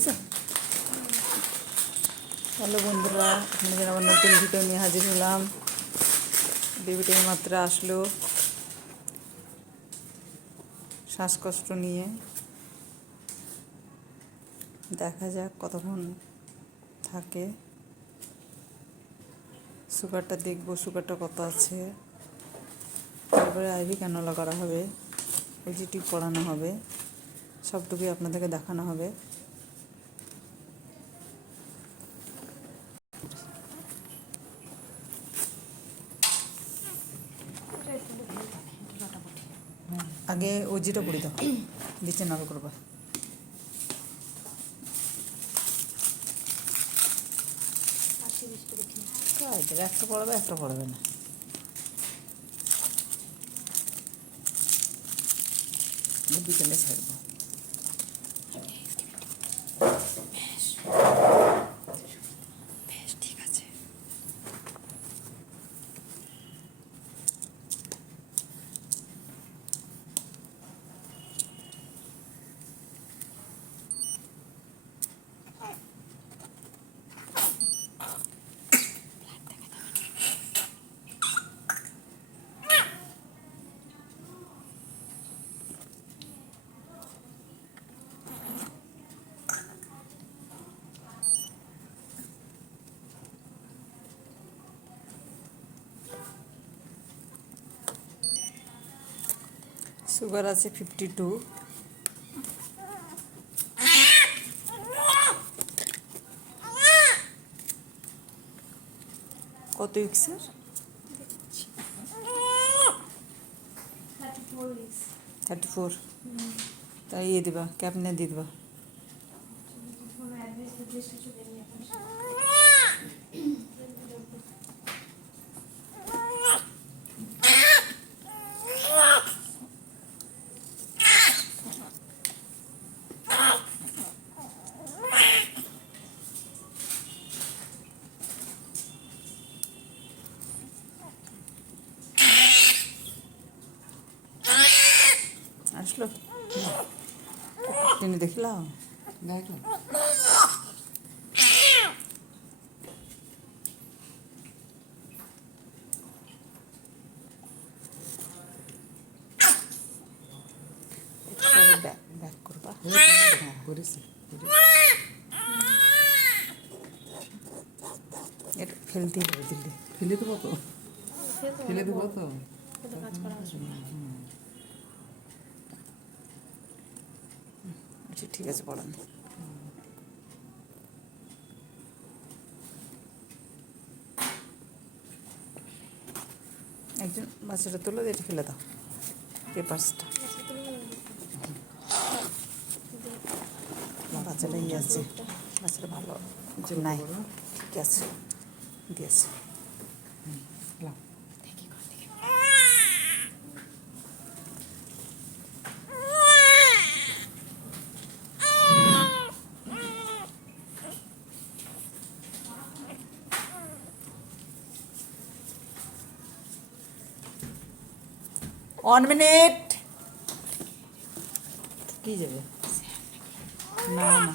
দিয়েছে। হ্যালো বন্ধুরা, আপনাদের আবার নতুন ভিডিও নিয়ে হাজির হলাম। বেবিটা মাত্র আসলো শ্বাসকষ্ট নিয়ে। দেখা যাক কতক্ষণ থাকে। সুগারটা দেখবো, সুগারটা কত আছে। তারপরে আইভি ক্যানোলা করা হবে, ওজি টিউব পড়ানো হবে, সবটুকুই আপনাদেরকে দেখানো হবে। আগে ওজিটা পড়ি দাও, দিচ্ছে নাড়ু করবা। একটা পড়াবে, একটা পড়াবে না। বিকেলে ছাড়বো। ঠিক আছে। সুগার আছে 52। কত উইক্সের? 34। তাই ইয়ে দিবা, ক্যাপনে দিয়ে দিবা। আসলো টেনে দেখলাম। ব্যাক করবা। এটা ফেলতে হবে, দিলে ফেলে দেবো তো, ফেলে দেবো তো। আচ্ছা ঠিক আছে, পড়ান। একজন বাচ্চাটা তুলে দিয়ে এটা ফেলে দাও, পেপারসটা। বাচ্চাটা ইয়ে আছে, বাচ্চাটা ভালো নাই, ঠিক আছে, দিয়েছে। One minute. কি যাবে? না না